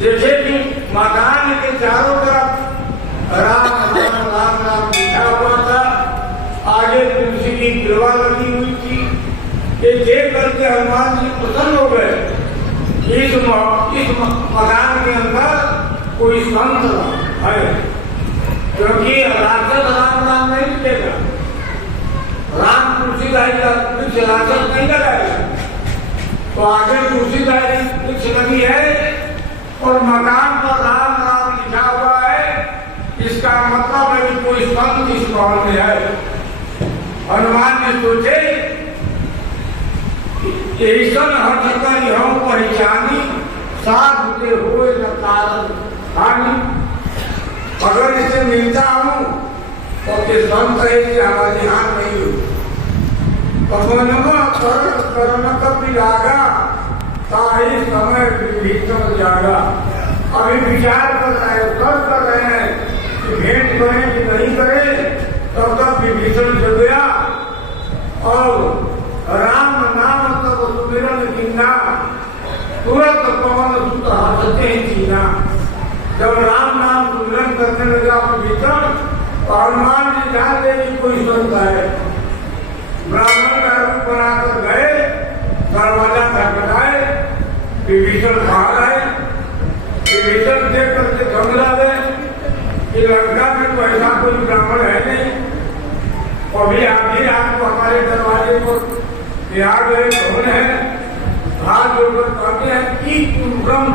जैसे कि मकान के चारों तरफ राम राम राम राम लिखा हुआ था, आगे तुलसी की कृपा लगी हुई थी। ये देख करके हनुमान जी प्रसन्न हो गए। इस मकान के अंदर कोई संत है, क्योंकि राक्षस राम राम नहीं मिलेगा, राम तुलसीदास राक्षस नहीं लगाएगा। तो आगे तुलसीदास वृक्ष लगी है और मकान पर राम राम लिखा हुआ है, इसका मतलब है कि कोई संत इस महल में है। हनुमान ने सोचे ऐसन हट कर हम पहचानी, साथ होते हुए न कारण हानि। अगर इसे मिलता हूँ तो संत है कि हमारे यहाँ नहीं हो। कर्ण कभी लागा ताही समय भीतर जागा। अभी विचार कर रहे हैं कि भेंट करें कि नहीं करें, तब तक विभीषण जग गया और राम नाम तब सुमिरन कीना, तुरंत पवन सुत हंसते ही जीना। जब राम नाम सुमिरन करने लगा विभीषण, तो हनुमान जी जान ले कि कोई संत है। ब्राह्मण का रूप बनाकर गए, दरवाजा खटखटाए, विभीषण बाहर आए। विभीषण देख करके घबरा गए कि लंका में तो ऐसा कोई ब्राह्मण है नहीं, अभी आगे आपको हमारे दरवाजे पर आ गए, कौन है? हाथ जोड़कर कहते हैं कि तुम ब्रह्म,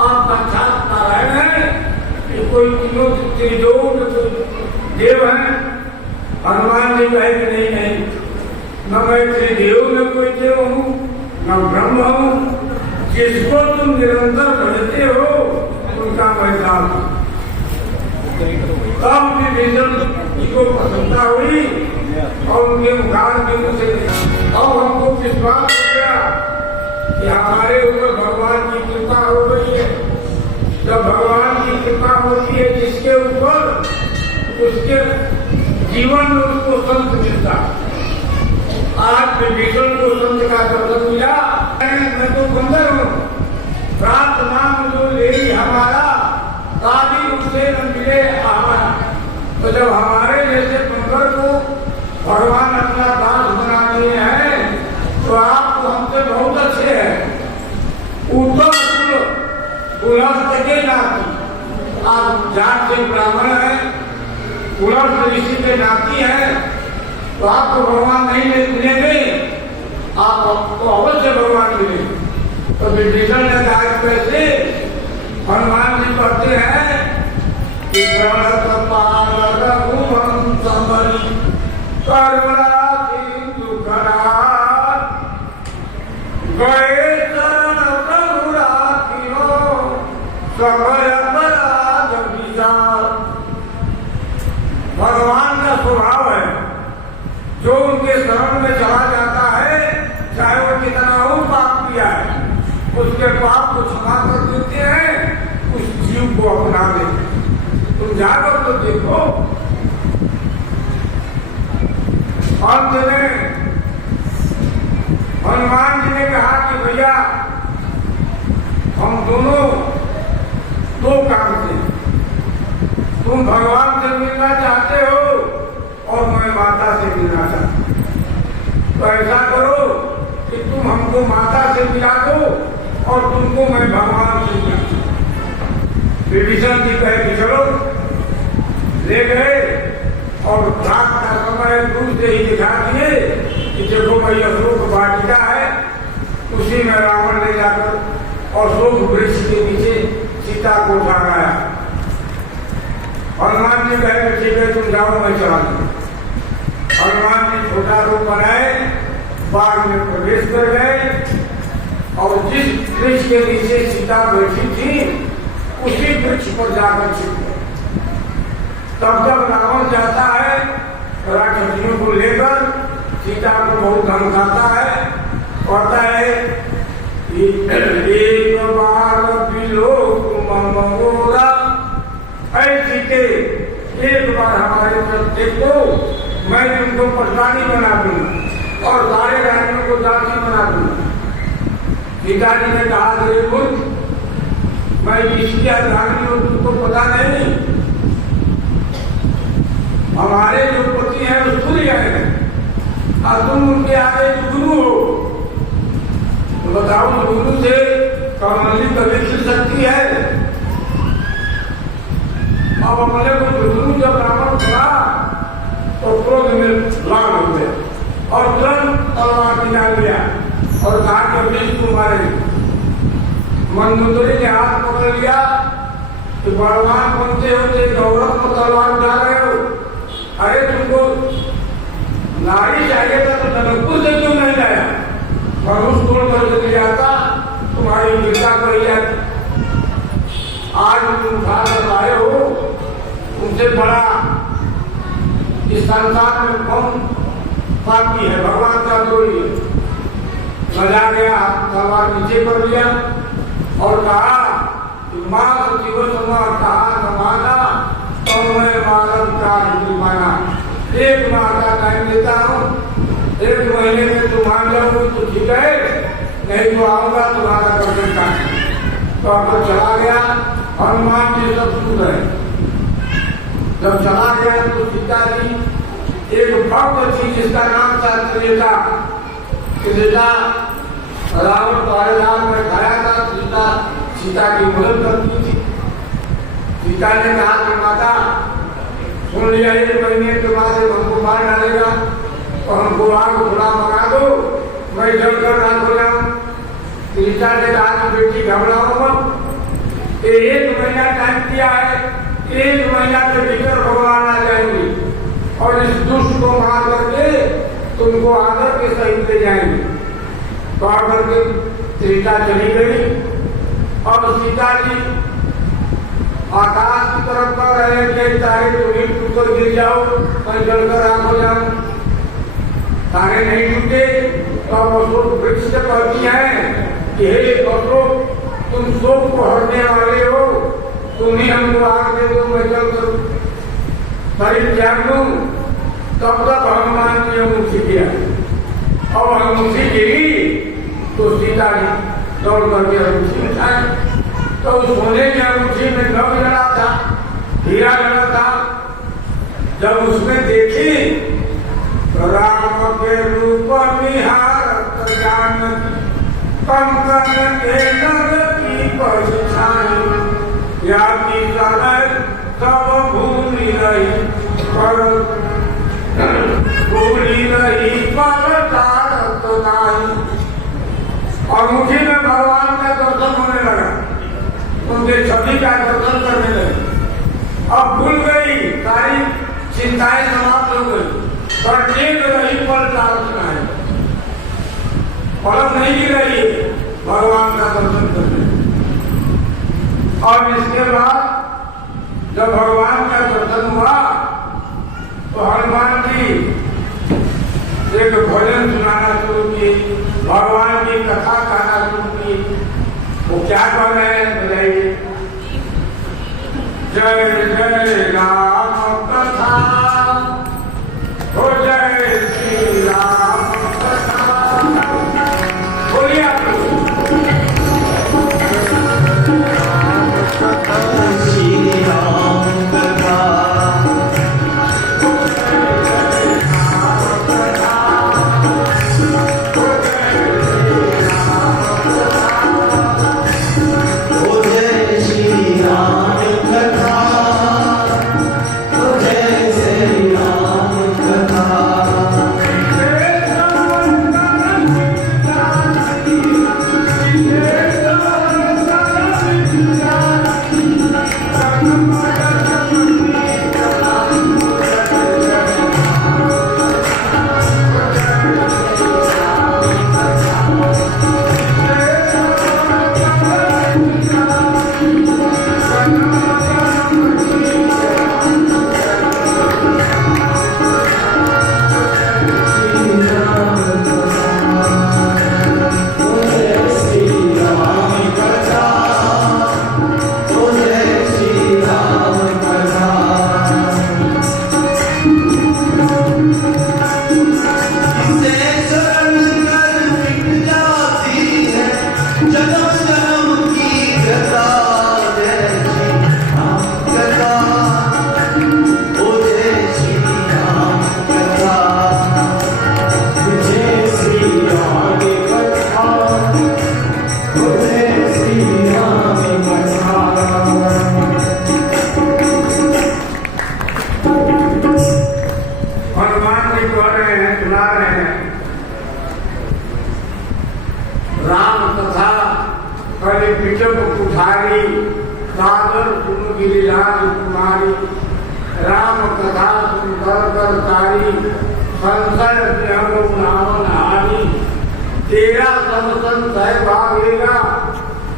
आप साक्षात नारायण है कि कोई तीनों त्रिलोक देव है? हनुमान जी कहे कि नहीं, न मैं त्रिदेव में कोई देव हूँ, न ब्रह्म हूँ। जिसको तुम निरंतर भजते हो उनका मैं नाम। तब विभीषण को प्रसन्नता हुई और उनके मुखार के मुँह से अब हमको विश्वास हो गया कि हमारे ऊपर भगवान की कृपा हो गई है। जब भगवान की कृपा होती है जिसके ऊपर, उसके जीवन में उसको संत मिलता। आज विभीषण को संत का दर्शन मिला। मैं तो बंदर हूँ, प्राप्त नाम जो ले हमारा, ताकि उससे न मिले हमारा। तो जब हमारे जैसे बंदर को भगवान अपना दास बना दिए हैं, तो आप तो हमसे बहुत अच्छे हैं। उत्तम कुलस्थ के नाती, आप जाट से ब्राह्मण है, कुलस्थ ऋषि के नाती है, तो आपको भगवान नहीं मिलेंगे, आपको अवश्य भगवान मिले। तो विभीषण ने कहा कैसे? हनुमान जी कहते हैं कि भगवान का स्वभाव है, जो उनके शरण में चला जाता है, चाहे वो कितना हो पाप किया है, उसके पाप को क्षमा कर देते हैं, उस जीव को अपना लेते हैं। तुम जाकर तो देखो। अंत में हनुमान जी ने कहा कि भैया हम दोनों दो काम से, तुम भगवान से मिलना चाहते हो और मैं माता से मिलना चाहता हूँ। तो ऐसा करो कि तुम हमको माता से मिला दो और तुमको मैं भगवान से मिला दूं। विभीषण जी कहे कि चलो, ले गए और रात का समय दूर से ही दिखा दिए कि देखो भाई अशोक वाटिका है, उसी में रावण ले जाकर और अशोक वृक्ष के नीचे सीता को उठा गया। हनुमान जी कहे ठीक है तुम जाओ, मैं चला दूं। हनुमान जी छोटा रूप बनाए, बाग में प्रवेश कर गए और जिस वृक्ष के नीचे सीता बैठी थी उसी वृक्ष पर जाकर छिप गए। तब तक रावण जाता है राक्षसियों को लेकर, सीता को बहुत धमकाता है, कहता है एक बार बिलोरा, ऐसी के एक बार हमारे तरफ देखो, मैं तुमको परेशानी बना दूंगा और सारे राज्यों को दासी बना दूंगा। सीता जी ने कहा कि मैं किसकी अर्धांगिनी हूँ तुमको पता नहीं? हमारे जो पति हैं वो सूर्य हैं और तुम उनके आगे जुगनू हो। तो बताओ जुगनू से कमली कभी खिल सकती है? अब अपने को जुगनू जब रावण सुना तो क्रोध में लाल हो गए और तुरंत तलवार निकाल लिया और कहा कि बीच को मारेंगे। मंदोदरी ने हाथ पकड़ लिया कि बलवान बनते होते गौरव को तलवार उठा रहे हो। अरे तुमको नारी चाहिए था तो जनकपुर से क्यों नहीं लाया? धनुष तोड़ कर चले जाता, तुम्हारी गिरता कर जाती। आज तुम उठा कर आए हो, तुमसे बड़ा इस संसार में कौन पापी है? भगवान का जोड़ी मजा गया, तलवार नीचे कर लिया और कहा मां सचिव कहा समाना तो मैं मालम का माना। एक माह का टाइम देता हूँ, 1 महीने में तुम मान जाओगे तो ठीक है, नहीं तो आऊंगा तुम्हारा गर्दन काटने। तो अब चला गया, हनुमान जी सब सुन रहे। जब चला गया तो सीता जी एक भक्त थी जिसका नाम था त्रिनेता। त्रिनेता रावण द्वारेदार में खाया था, सीता की मदद करती थी। सीता ने कहा कि माता सुन लिया 1 महीने के बाद हमको मार डालेगा तो हमको आग थोड़ा मंगा दो, मैं जलकर रात हो जाऊं। सीता ने कहा कि बेटी घबराओ मत, 1 महीना टाइम दिया है, 1 महीना के भीतर भगवान आ जाएंगे और इस दुष्ट को मार करके तुमको आदर के सहित ले जाएंगे। तो आकर के सीता चली गई और सीता जी आकाश की तरफ कर रहे थे, तारे तुम्हें टूटकर गिर जाओ, मैं जलकर आग हो जाऊं। तारे नहीं टूटे तो अशोक वृक्ष से कहती है कि हे अशोक, तुम शोक को हरने वाले हो, तुम ही हमको आग दे दो, मैं जलकर परित्याग दूं। तब तक हनुमान जी अंगूठी किया और अंगूठी गिरी तो सीता जी दौड़ करके अंगूठी उठाई। तो सोने की अंगूठी में नव जड़ा था, हीरा जड़ा था। जब उसमें देखी तो राम के रूप निहारत जानकी, कंकन के नग की परछाई, या की समय तब भूली रही पर तारत नाई। और मुझे में भगवान का दर्शन होने लगा, उनके छवि का दर्शन करने लगे। अब भूल गई, सारी चिंताएं समाप्त हो गई, पर टेक रही पर तारत नाई, पलक नहीं गिर रही भगवान का दर्शन करने। और इसके बाद जब भगवान का दर्शन हुआ तो हनुमान जी एक भजन सुनाना शुरू की, भगवान की कथा कहना शुरू की। वो क्या कह रहे हैं बताइए? जय जय राम कथा, हो जय श्री राम कथा, बोलिए आप श्री राम कथा। कुठारी सादर सुन गिरिराज कुमारी राम कथा सुनकर कर तारी संशय नामन हारी तेरा सब संशय भागेगा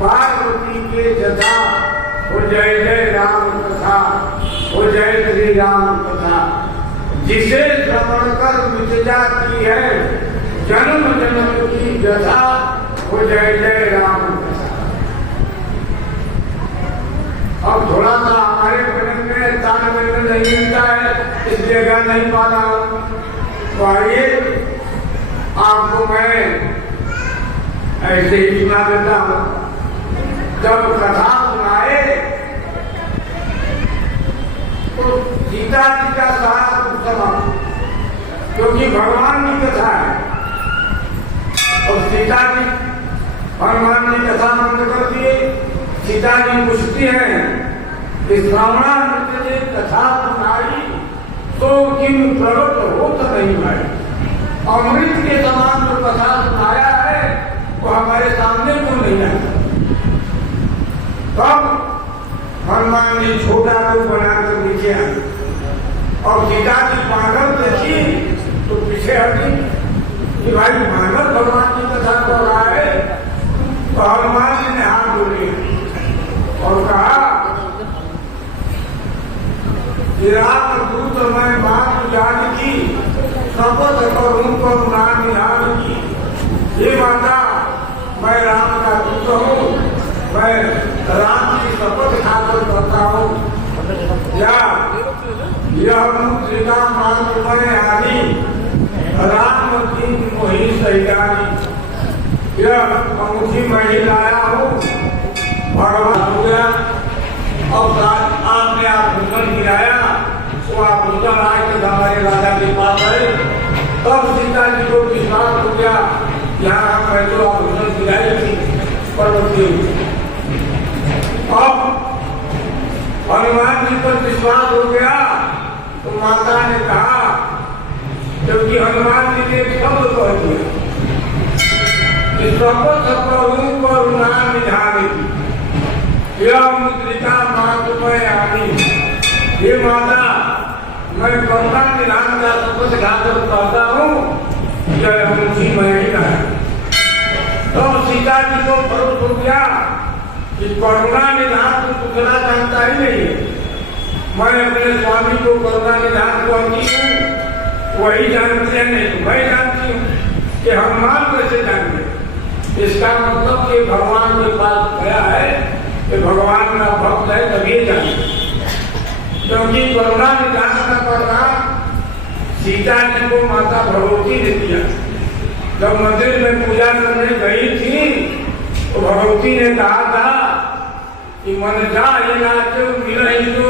पार्वती के जथा हो जय जय राम कथा हो जय श्री राम कथा जिसे श्रवण कर मिट जाती है जन्म जन्म की व्यथा हो जय जय राम कथा। अब थोड़ा सा हमारे बने में तालमेल नहीं मिलता है इसलिए गा नहीं पा रहा हूं, तो आइए आपको मैं ऐसे ही सुना देता हूं। जब कथा सुनाए तो सीता जी का सारा कुछ समाप्त, क्योंकि भगवान की कथा है और सीता जी हनुमान जी कथा बंद कर दिए। सीता जी पूछती है कि श्रवणामृत ने कथा सुनाई तो किम प्रकट हो तो नहीं भाई, अमृत के समान जो कथा सुनाया है वो हमारे सामने क्यों नहीं आया। तब हनुमान जी छोटा रूप बनाकर नीचे आए और सीता जी पागल देखी तो पीछे हटी कि भाई पागल भगवान की कथा कर रहा है। तो हनुमान जी ने हाथ जोड़े और कहा कि राम दूत मैं बात जान की शपथ करूं करुणा निधान की। ये माता मैं राम का दूत हूँ, मैं राम की शपथ खाकर करता हूँ। यह मुद्रिका मात्र मैं आनी राम की मोही सैयानी। यह अंगूठी मैं ही लाया हूँ, भगवान हो गया। अब आपने आभूषण गिराया तो आभूषण आए तो हमारे राजा के पास आए, तब सीता जी को विश्वास हो गया यहाँ मैं तो आभूषण गिराई थी पर्वती। अब हनुमान जी पर विश्वास हो गया तो माता ने कहा, क्योंकि हनुमान जी ने एक शब्द कह दिया कि शपथ करूं करुणा निधानी यह मुद्रिका मात्र मैं आनी। ये माता मैं करुणा निधान का शपथ खाकर कहता हूँ यह अंगूठी मैं ही लाया। तो सीता जी को भरोसा हो गया कि करुणा निधान तो दूसरा जानता ही नहीं है, मैं अपने स्वामी को करुणा निधान कहती हूँ, वही जानते हैं नहीं तो मैं जानती हूँ कि हनुमान कैसे जानते। इसका मतलब कि भगवान के पास गया है कि भगवान का भक्त है तभी जाने, क्योंकि करुणा निधान का परिणाम सीता जी को माता भगवती ने दिया। जब मंदिर में पूजा करने गई थी तो भगवती ने कहा था कि मन जा ये नाचो मिल जो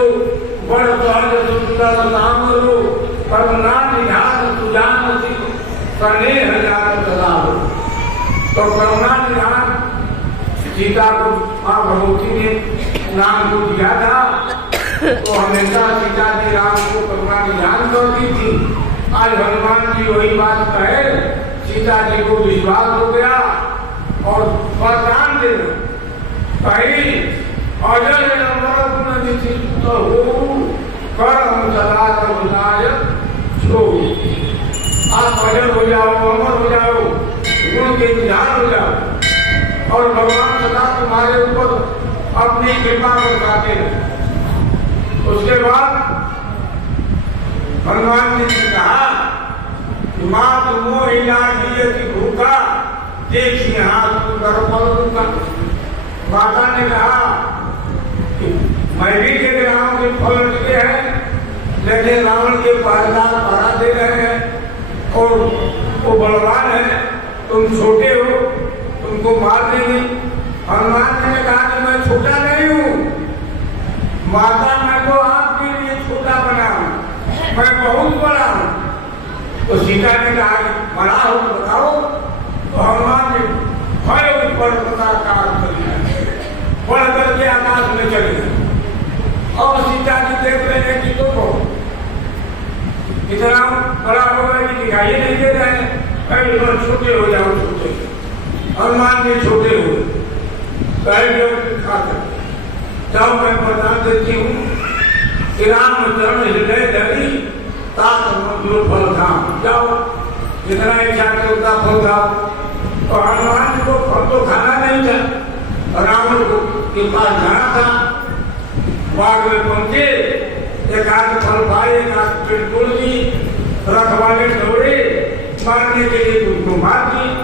बड़ सहज सुंदर नाम रो करुणा निधान सुजान करने हजार सदा हो। तो करुणा निधान सीता को माँ भगवती ने नाम को दिया था, तो हमेशा सीता जी राम को करुणा निधान करती थी। आज हनुमान जी वही बात कहे, सीता जी को विश्वास हो गया और वरदान दे कही अजय हो कर्म सदा रघुनाय छो। आप अजय हो जाओ, अमर हो जाओ, गुण के निधान हो जाओ और भगवान सदा तुम्हारे ऊपर अपनी कृपा बरसाते हैं। उसके बाद हनुमान जी ने कहा कि माँ तुम मोहिला की भूखा देखिए हाथ कर फल का। माता ने कहा कि मैं भी देख रहा हूँ कि फल टिके हैं, लेकिन रावण के पहरेदार पहरा दे रहे हैं और वो बलवान है, तुम छोटे हो, तुमको मार देंगे। हनुमान जी ने कहा कि मैं छोटा नहीं हूँ माता, मैं तो आपके लिए छोटा बना हूँ, मैं बहुत बड़ा हूँ। तो सीता ने कहा कि बड़ा हो तो बताओ। तो हनुमान जी भय ऊपर आकाश बढ़ करके आकाश में चले गए। और सीता जी देख रहे हैं कि तुम इतना बड़ा हो गया कि दिखाई नहीं दे रहे हैं, छोटे हो जाओ छोटे। हनुमान जी छोटे हुए कई लोग खा सकते। तब मैं बता देती हूँ कि रामचरण हृदय धरी तात मंजूर फल खाओ, जाओ जितना इच्छा से उतना फल खाओ। तो हनुमान जी को फल तो खाना नहीं था, रावण के पास जाना था। बाग में पहुंचे, एक आध फल पाए, एक आध पेड़ तोड़ दी, रखवाले दौड़े, मारने के लिए तुमको मार दी।